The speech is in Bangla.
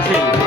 আছে